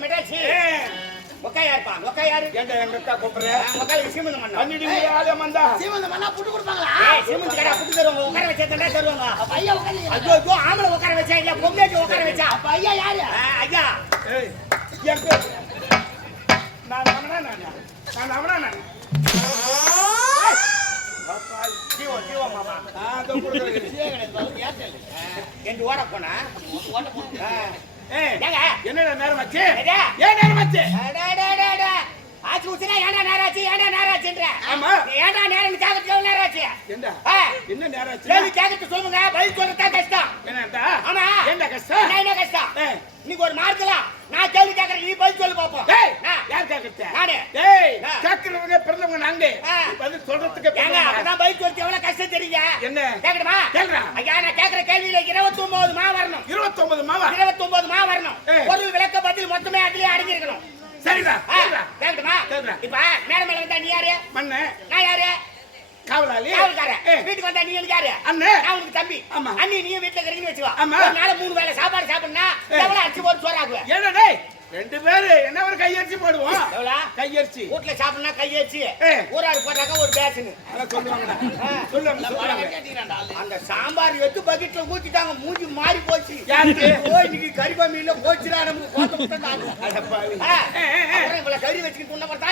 மெட்ராஸ் ஏய், ஒக்கா யாருப்பா ஒக்கா யாரு ஏன்டா எங்க அக்கா கூப்பிடுற? ஒக்காலுக்கு சீமந்தம் பண்ணிடு ஆளே மந்தா. சீமந்தம் பண்ணா புட்டு கொடுப்பாங்களா ஏய் சீமந்த் கடை புட்டு தருவாங்க உட்கார வச்சா தண்டா தருவாங்க அப்ப ஐயா உட்காந்து ஐயோ ஐயோ ஆம்பளை உட்கார வச்சா இல்ல பொங்கேஜ் உட்கார வச்சா அப்ப ஐயா யாரு ஐயா ஏய், பேர். நான் அவனா நானா? நான் அவனா நானா? ஏய், அப்பா, ஜீவோ ஜீவோ மாமா ஆ, இதோ கொடுக்குறேன். ரெண்டு ஓட போனா ஆ. ஏய், ஏங்க என்னடா நேரமாச்சு? எதா? ஏன் அடா, அடா. ஆச்சு ஊத்துனா ஏன்டா நேராச்சு ஏன்டா நேராச்சுன்ற ஆமா. ஏன்டா நேரம் கேட்கறது எவ்வளவு நேராச்சு ஏண்டா? ஆ. என்ன நேரமாச்சு? கேள்வி கேட்கறது சொல்லுங்க பதில் சொல்றதா கஷ்டம் என்னடா? ஆமா என்ன கஷ்டம்? என்ன கஷ்டம் இன்னைக்கு ஒரு மார்க்கலாம் நான் கேள்வி கேட்கறேன் நீ பதில் சொல்லு பாப்போம் நான். யார் கேக்குறது? நானு. ஆ. கேக்குறவங்க பிறந்தவங்க நாங்க. பதில் சொல்றதுக்கு ஏங்க. அப்பதான் பதில் சொல்றது எவ்வளவு கஷ்டம் தெரியுங்க என்ன? கேக்கணுமா கேக்குறா. ஐயா நான் கேக்குற கேள்வியில இருபத்தி ஒன்பது மா வரணும் 29 மாவா? இருபத்தி ஒன்பது மா வரணும். ஒரு விளக்க பதில் மொத்தமே அதுலயே அடங்கி இருக்கணும் சரிடா. கேக்கட்டுமா கேக்குறேன். இப்ப மேடம் மேல வந்தா நீ யாரு மண்ணு, நான் யாரு காவலாளி. வீட்டுக்கு வந்தா நீ எனக்கு யாரு அண்ணே. நான் உனக்கு தம்பி. ஆமா. அண்ணி நீ வீட்டுல இருக்கிறீங்கன்னு வச்சுக்கோ. ஆமா. ஒரு நாள் மூணு வேளை சாப்பாடு சாப்பிடணும்னா ஏய். எவ்வளவு அரிசி போட்டு சோறாக்குவேன் ஏன்டா டேய், ரெண்டு பேரு என்ன ஒரு கையரிசி போடுவோம்? எவ்வளவு? கையரிசி. வீட்டுல சாப்பிடணும்னா கையேச்சு ஏய். ஒரு ஆள் போட்டாக்கா ஒரு ஆ. சொல்லுவாங்க. அந்த சாம்பார் எடுத்து பக்கெட்ல ஊத்திட்டாங்க மூஞ்சி மாறி போச்சு. யாருக்கு? ஓ இன்னைக்கு கறி மீன்ல போச்சுடா நமக்கு இவ்வளவு கறி வச்சுக்கிட்டு துண்ண பார்த்தா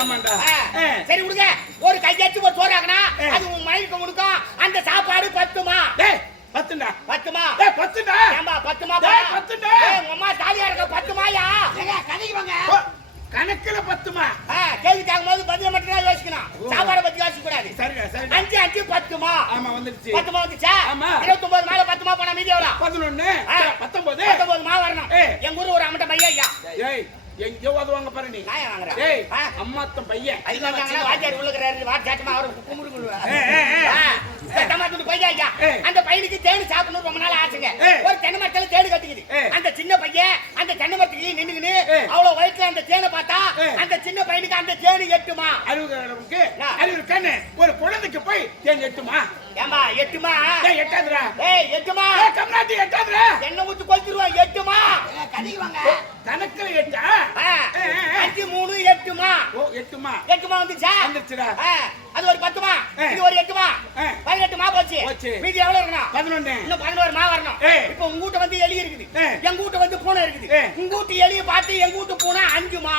ஆமாண்டா. ஏ. சரி விடுங்க. ஒரு கையாச்சு ஒரு சோறாக்கனா ஏ. அது உன் மனைவிக்கு கொடுக்கும் அந்த சாப்பாடு பத்துமா? டேய், பத்துண்டா. பத்துமா? டேய், பத்துண்டா. ஏம்பா பத்துமா டேய், பத்துண்டா. உங்க அம்மா தாலியா இருக்க பத்துமாயா? ஏங்க கதைக்கு வாங்க. கணக்குல பத்துமா? கேள்வி கேட்கும் போது பதில மட்டும் தான் யோசிக்கணும். சாப்பாடை பத்தி யோசிக்க கூடாது அஞ்சு அஞ்சு பத்துமா? ஆமா வந்துருச்சு பத்துமா வந்துச்சா? ஆமா. இருபத்தி ஒன்பது மேல பத்துமா போனா மீதி எவ்வளோ? பதினொன்னு. பத்தொன்பது பத்தொன்பது மா வரணும். எங்க ஊரு ஒரு அமட்ட பையன் ஐயா. ஏய் எங்க ஓதுவாங்க பாரு நீ. நான் வாங்குறேன் ஏய் பையன். அது வந்தாங்கன்னா வாத்தியார் உள்ளுக்குறாரு அவரை ஐயா. ஏய். அந்த பையனுக்கு தேடு சாப்பிடணும் ரொம்ப நாள் ஆச்சுங்க. ஒரு தென்னை மரத்துல தேடு கட்டிக்குது. அந்த சின்ன பையன் அந்த தென்னை மரத்துக்கு நின்னுக்கின்னு ஏய். அவ்வளவு வயிற்றுல அந்த தேனை பார்த்தா. அந்த சின்ன பையனுக்கு அந்த தேனு எட்டுமா. அறிவு கண்ணு. ஒரு குழந்தைக்கு போய் தேன் எட்டுமா? ஏம்பா எட்டுமா? ஏய் எட்டாதுடா? ஏய் எட்டுமா? கம்நாட்டி எட்டாதுடா? என்ன ஊத்து கொளுத்திருவா எட்டுமா ஏங்க கதைக்கு வாங்க கணக்குல எட்டா ஆ. ஏய், ஏய், ஏய். அஞ்சு மூணு எட்டுமா? ஓ எட்டுமா? எட்டுமா வந்துச்சா? வந்துருச்சுடா. ஆ, அது ஒரு பத்துமா. இது ஒரு எட்டுமா. பதினெட்டு மா போச்சு. மீதி எவ்வளவு இருக்கணும்? பதினொன்னு. இன்னும் பதினோரு மா வரணும். இப்போ உங்க வீட்டு வந்து எலி இருக்குது. எங்க வீட்டு வந்து பூனை இருக்குது. உங்க வீட்டு எலியை பார்த்து எங்க வீட்டு பூனை அஞ்சு மா.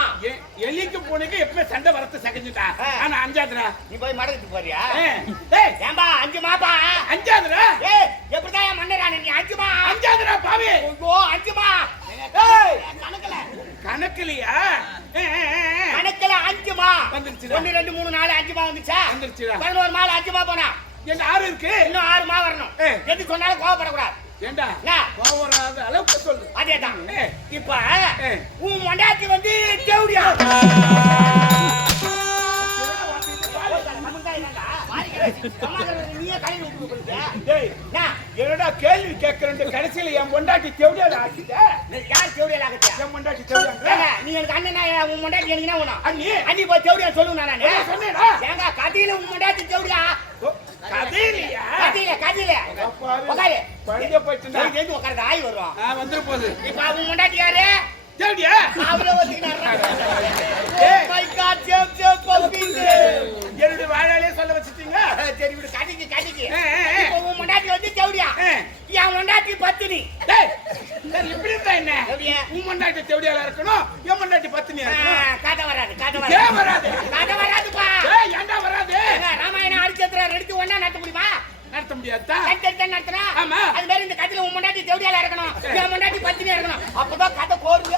எலிக்கு பூனைக்கு எப்பவுமே சண்டை வரத்து சகஞ்சுட்டா. ஆனா அஞ்சாதுடா. நீ போய் மடத்துக்கு போறியா? ஏம்பா அஞ்சு மாப்பா அஞ்சாதுடா ஏய் எப்படிதான் என் மன்னரான நீ அஞ்சு மா அஞ்சாதுடா பாவி ஐயோ அஞ்சு மா ஏய் கணக்குல கணக்குலையா ஏய், ஏய், ஏய், ஏய். கணக்குல அஞ்சு மா வந்துருச்சுடா. ஒன்னு ரெண்டு மூணு நாலு அஞ்சு மா வந்துச்சா. பதினோரு மால அஞ்சு மா போனா. என்ன ஆறு இருக்கு? இன்னும் ஆறு மா வரணும். எது சொன்னாலும் கோவப்படக்கூடாது. ஏண்டா? வராத அளவுக்கு சொல்லு. அதேதான். இப்ப. உன் மண்டாட்டி வந்து தேவடியா? டேய். என்னடா கேள்வி கேட்கறேன் கடைசியில என் பொண்டாட்டி தேவையான ஆக்கிட்ட? என் பொண்டாட்டி தேவையான நீ எனக்கு அண்ணனா உன் மண்டாட்டி எனக்கு என்ன அண்ணி. அண்ணி போய் தேவடியா சொல்லுங்க நானு சொன்னேடா? ஏங்க கதையில உன் மண்டாட்டி தேவடியா ஓ, கதையிலையா? கதையில கதையில. உட்காரு பையன் போயிட்டுடா. சரி, சேர்ந்து உட்காருது ஆய் வந்துரு போகுது இப்ப உன் மண்டாட்டி யாரு? சேவ் பப்பீஸ் என்னுடைய வாழாலே சொல்ல வச்சுட்டீங்க? சரி விடு ஏய். இப்போ உன் மண்டாட்டி வந்து தேவடியா ஏய். என் மண்டாட்டி பத்தினி டேய், சரி, இப்படி இருந்தா என்ன? எப்படியா? உன் பொண்டாட்டி தேவடியால இருக்கணும்? என் ஆ, இருக்கணும்? கதை வராது கதை வராது. வராது? கதை வராதுப்பா. ஏன்டா வராது? ராமாயணம் அடிச்சத்துல எடுத்து ஒண்ணா நடத்த முடியுமா? நடத்த முடியாதா? நடத்தணும் ஆமா. அது மாதிரி இந்த கதையில உன் மண்டாட்டி தேவடியால இருக்கணும். என் மண்டாட்டி பத்தினியா இருக்கணும். அப்பதான் கதை கோர்வையா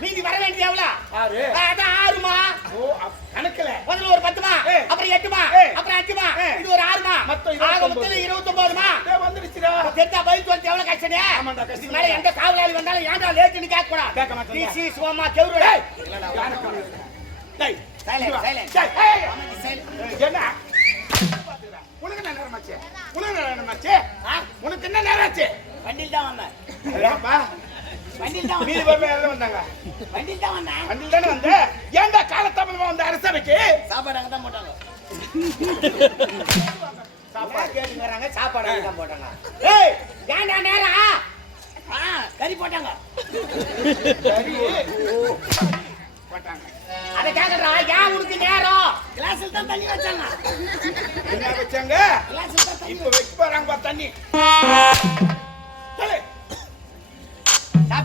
மீதி வர வேண்டியது எவ்வளவு ஆறு அதான் ஆறுமா? ஓ கணக்குல. முதல்ல ஒரு பத்துமா. அப்புறம் எட்டுமா. அப்புறம் அஞ்சுமா. இது ஒரு ஆறுமா? மொத்தம் ஆக. மொத்தம் இருபத்தொன்பதுமா டேய், வந்துடுச்சுடா. தெரிஞ்சா பதில் சொல்லிட்டு எவ்வளவு கஷ்டனே. இதுக்கு மேல எந்த காவலாளி வந்தாலும் ஏன்டா லேட்டுன்னு கேட்க கூடாது கேட்க. This is சும்மா கெவுரு. என்ன? உனக்கு என்ன நேரமாச்சு உனக்கு என்ன நேரமாச்சு? உனக்கு என்ன நேரமாச்சு வண்டியில் தான் வந்தேன். மீதி பேர் எல்லாம் வந்தாங்க? வண்டியில் தான் வந்தேன் வண்டியில் தானே வந்த ஏன்டா காலத்தாமதமா வந்த அரசவைக்கு? சாப்பாடு அங்கே தான் போட்டாங்க. சாப்பாடு கேட்டுக்கிறாங்க சாப்பாடு அங்க தான் போட்டாங்க.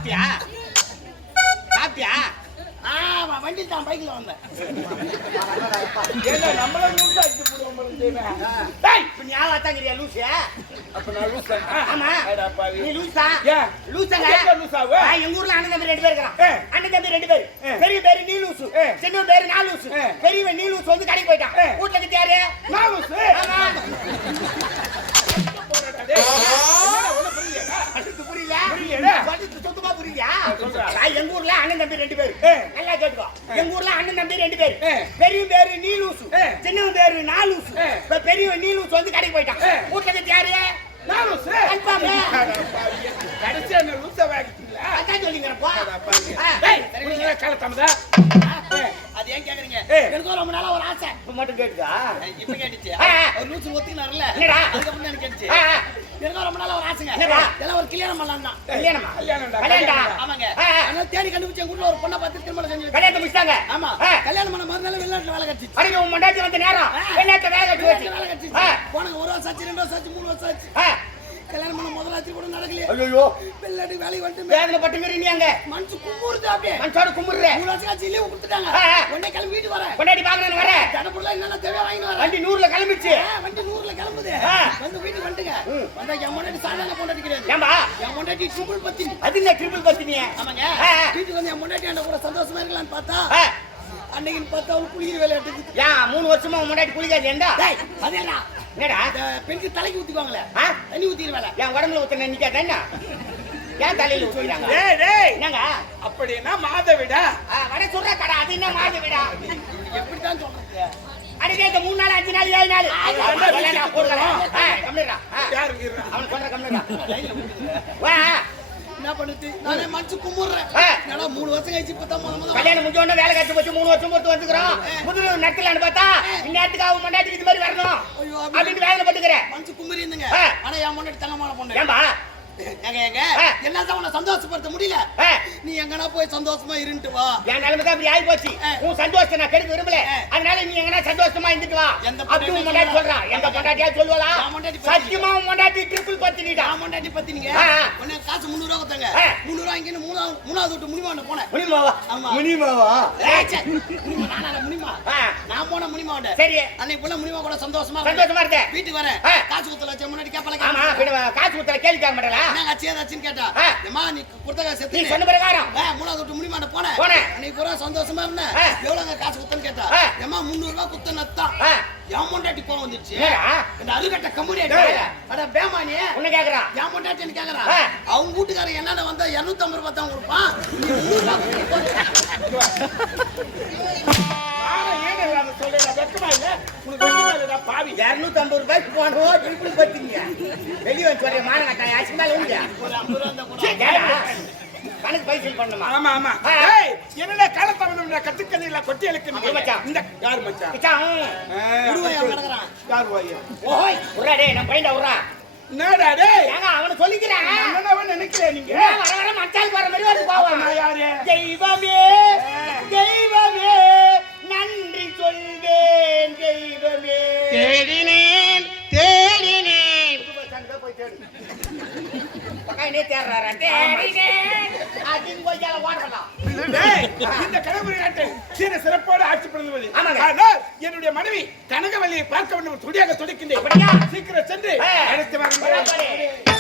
சாப்பிட்டியா சாப்பிட்டியா ஆ வண்டியில் தான் பைக்கில் வந்தேன் ஏன்னா நம்மள லூசா அடிச்சு போடுவோம். டேய், இப்ப நீ ஆளா தாங்கிறியா லூசு அப்ப நான் லூஸ் தானா? ஆமா. நீ லூசா ஏன்? லூசாங்க எங்க லூசாவு? ஆ, எங்க ஊர்ல அண்ணன் தம்பி ரெண்டு பேர் இருக்கிறான் ஏ. அண்ணன் தம்பி ரெண்டு பேர். பெரிய பேரு நீ ஏ. சின்ன பேரு நான் லூசு ஏ. பெரியவன் நீ லூசு வந்து கடைக்கு போயிட்டான். வீட்டுல இருந்து யாரு நான் லூசு? ஆமா. டேய். என்னடா, ஒண்ணும் புரியலையாடா? அடுத்து புரியல புரியல. சொல்றது சுத்தமா புரியலையா சொல்றா. நான் எங்க ஊர்ல அண்ணன் தம்பி ரெண்டு பேர். நல்லா கேட்டுக்கோ எங்க ஊர்ல அண்ணன் தம்பி ரெண்டு பேர் ஏ. பெரியவன் பேரு நீ லூசு. சின்னவன் பேரு நான் லூசு. இப்ப பெரியவன் நீ லூசு வந்து கடைக்கு போயிட்டான். வீட்டுல இருந்து யாரு. கடைசியா என்ன லூசா வாங்கிட்டீங்களா? அதான் சொல்லிங்கிறப்பா காலத்தாமதா? அது ஏன் கேக்குறீங்க ஏ. எனக்கு ரொம்ப நாளா ஒரு ஆசை இப்ப மட்டும் கேட்டுக்கா இப்ப கேட்டுச்சு ஆ. ஒரு லூசு ஒத்துக்கினார்ல என்னடா? அதுக்கப்புறம் தான் எனக்கு கேட்டுச்சு ஆ, ஆ. எனக்கு ரொம்ப நாளா ஒரு ஆசைங்க? எல்லாம் ஒரு கல்யாணம் பண்ணலாம் தான் கல்யாணமா. ஆமாங்க. அதனால தேடி கண்டுபிடிச்ச எங்க ஒரு பொண்ணை பார்த்து திருமணம் செஞ்சு ஆமா. கல்யாணம் பண்ண மறுநாள் வெளிநாட்டுல வேலை அடிக்க உன் வந்த நேரம். வெளிநாட்டுல வேலை கட்டி வேலை. போனங்க ஒரு வருஷம் ஆச்சு ரெண்டு வருஷம் ஆச்சு மூணு வருஷம் ஆச்சு. கல்யாணம் பண்ண முதலாச்சு கூட நடக்கலையே. ஐயோ வெளிநாட்டு வேலைக்கு வந்துட்டு வேதனை பட்டுங்கிறீ நீ அங்க. மனசு கும்புறுது அப்படியே. மனுஷோட கும்பிடுற மூணு வருஷம் ஆச்சு லீவு கொடுத்துட்டாங்க. உடனே கிளம்பி வீட்டுக்கு வரேன். கொண்டாடி பாக்கணும் வர. தனப்புள்ள என்னென்ன தேவையா வாங்கிட்டு வரேன். வண்டி நூறுல கிளம்பிச்சு வண்டி நூறுல கிளம்புது. வந்து வீட்டுக்கு வந்துங்க. வந்தா என் முன்னாடி சாதாரண கொண்டாடி கிடையாது. ஏம்பா என் முன்னாடி ட்ரிபிள் பத்தி அது இந்த ட்ரிபிள் பத்தி நீ ஆமாங்க. வீட்டுக்கு வந்து என் முன்னாடி என்ன கூட சந்தோஷமா இருக்கலாம்னு பார்த்தா. அன்னைக்கு பார்த்தா அவளுக்கு குளிக்கிற விளையாட்டு ஏன் மூணு வருஷமா முன்னாடி குளிக்காது ஏண்டா? அதேடா என்னடா? பெண்க்கு தலைக்கு ஊத்திக்குவாங்களே. ஆ? தண்ணி வேலை என் உடம்புல ஊத்துன நிக்காத என்ன? ஏன் தலையில ஊத்துறாங்க டேய், டேய். என்னங்க? அப்படின்னா மாதவிடா. வட சொல்ற கடை அது என்ன மாதிரி விடா எப்படித்தான் சொல்றது அடிக்கே இந்த மூணு நாள் அஞ்சு நாள் ஏழு நாள். கம்மிடா? அவன் சொல்ற கம்மிடா வா. என்ன பண்ணுது நானே மனசு கும்பிடுறேன். என்னடா மூணு வருஷம் கழிச்சு இப்பதான் முத முத கல்யாணம் முடிஞ்ச உடனே வேலை கட்டு போச்சு. மூணு வருஷம் பொறுத்து வந்துக்கிறோம். முதல்ல நடத்தலான்னு பார்த்தா இந்நேரத்துக்கு அவன் மண்டாட்டிக்கு இது மாதிரி வரணும். அப்படின்னு வேலை பட்டுக்கிறேன் மனசு கும்பிரி இருந்துங்க. ஆனா என் முன்னாடி தங்கமான பொண்ணு. ஏன்பா. என்னால உன்னை சந்தோஷப்படுத்த முடியல. நீ எங்கனா போய் சந்தோஷமா இருந்துட்டு வா. என் நிலைமை தான் அப்படி ஆகி போச்சு ஆ. உன் சந்தோஷத்தை நான் கெடுக்க விரும்பல. அதனால நீ எங்கன்னா சந்தோஷமா இருந்துட்டு வா. எந்த அப்படி உன் மண்டாட்டி சொல்றான் எந்த பொண்டாட்டியா சொல்லுவா சத்தியமா உன் மண்டாட்டி ட்ரிபிள் பத்தினிடா நான் முன்னாடி பத்தி நீங்க ஆ, ஆ. உடனே காசு முந்நூறு ரூபா கொடுத்தாங்க. ஆ. முந்நூறு ரூபா இங்க மூணாவது மூணாவது விட்டு முனிமாண்ட போனேன். முனிமாவா? ஆமா. முனிமாவா. முனிமா நானா முனிமா. நான் போன முனிமாவோட சரி. அன்னைக்கு போல முனிமா கூட சந்தோஷமா இருந்தேன். சந்தோஷமா இருக்க வீட்டுக்கு வரேன். காசு குத்தல முன்னாடி கேப்பல காசு ஊத்தல கேள்வி கேட்க மாட்டல என்ன ஆச்சு ஏதாச்சுன்னு கேட்டா ஆ. ஏம்மா நீ கொடுத்த காசு நீ சொன்ன பிரகாரம் ஆ, மூணாவது விட்டு முடிமாண்ட போனேன் போனேன். அன்னைக்கு பூரா சந்தோஷமா இருந்தேன் ஆ. எவ்வளவுங்க காசு குத்தன்னு கேட்டா. ஏமா முந்நூறு ரூபாய் குத்தனத்தான் ஆ. என் முண்டாட்டி கோவம் வந்துருச்சு? இந்த அருகட்ட கம்பெனி. அட பேமானி உன்ன கேக்குறா என் முண்டாட்டி என்ன கேக்குறா. அவங்க வீட்டுக்காரன் என்னென்ன வந்தா இருநூத்தி ஐம்பது ரூபாய் தான் கொடுப்பான் இருநூத்தி ஐம்பது ரூபாய்க்கு போனோம் ட்ரிபிள் பத்திங்க வெளியே வந்து சொல்றேன் உண்டு கணக்கு பைசல் பண்ணுமா ஆமா, ஆமா. என்னடா காலத்தாமதம்டா, கட்டுக்கதையில கொட்டி இழுக்குறீங்க? அது மச்சான். இந்த யாரு மச்சான்? யார் வாயா? ஓய் உர்ரா டேய் நம்ம உர்ரா என்னடா டேய்? ஏங்க அவனை சொல்லிக்கிறேன் நான் என்னவா நினைக்கிறேன் நீங்க? வர வர மச்சால் வர மாதிரி வந்து போவான் நான் யாரு? தெய்வமே தெய்வமே தெய்வமே தேடினேன் தேடினேன் போய் தேடு. பக்காயினே தேடுறாரா? தேடினேன். இந்த கனவு நாட்டு சீர சிறப்போடு ஆட்சி ஆமாங்க. ஆனால் என்னுடைய மனைவி கனகவல்லியை பார்க்க வேண்டும் துடியாக துடிக்கின்றேன்? சீக்கிரம் சென்று பரவாயில்லை.